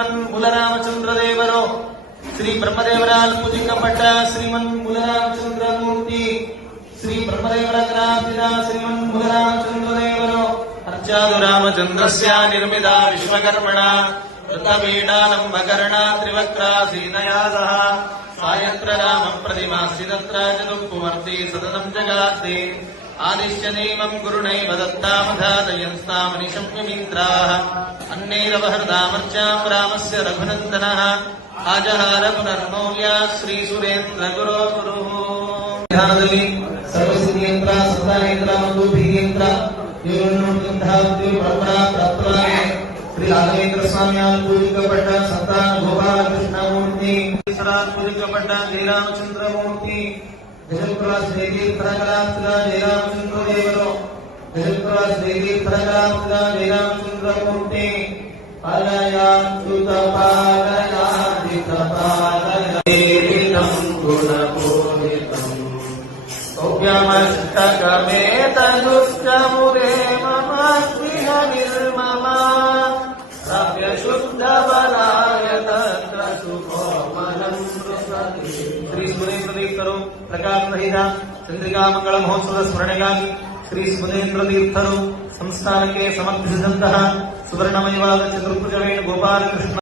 శ్రీమన్ ములరామచంద్రదేవరో శ్రీ బ్రహ్మదేవరాలు పూజిக்கப்பட்ட శ్రీమన్ ములరామచంద్రమూర్తి శ్రీ బ్రహ్మదేవరాజరాజిన శ్రీమన్ ములరామచంద్రదేవరో అర్చాదు రామచంద్రస్య నిర్మిత విశ్వకర్మణ వృతపీడాలంబకర్ణ త్రివక్రా సీతయా సహ సాయత్ర రామ ప్రతిమాసి తత్ర చతుర్వర్తి సతతం జగాసి आदिश्यनेमम् गुरुणैव दत्तामधातयन्स्तामनिशम्यमिन्द्राः अन्नैरवहृदामर्चाम् रामस्य रघुनन्दनः आजहार पुनर्मौल्या श्रीसुरेन्द्रगुरो गुरुः सर्वसिद्धेन्द्र सदानेन्द्र मधुभिगेन्द्र పూజించబడ్డ సంతాన గోపాలకృష్ణమూర్తి పూజించబడ్డ శ్రీరామచంద్రమూర్తి విజయపుర శ్రీకీర్తనకళాస్తుల శ్రీరామచంద్రదేవులు విజయపుర శ్రీకీర్తనకళాస్తుల శ్రీరామచంద్రమూర్తి అలయాంతుత పాలయాంతిత పాలయేవినం గుణపూరితం సౌమ్యమస్తకమే తనుష్కమురే ಶ್ರೀ ಸುರೇಂದ್ರತೀರ್ಥರು ಪ್ರಕಾಶ ರಹಿತ ಚಂದ್ರಿಕಾ ಮಂಗಳ ಮಹೋತ್ಸವದ ಸ್ಮರಣೆಗಾಗಿ ಶ್ರೀ ಸುಮದೇಂದ್ರ ತೀರ್ಥರು ಸಂಸ್ಥಾನಕ್ಕೆ ಸಮರ್ಪಿಸಿದಂತಹ ಸುವರ್ಣಮಯವಾದ ಚತುರ್ಭುಜವೇಣು ಗೋಪಾಲಕೃಷ್ಣ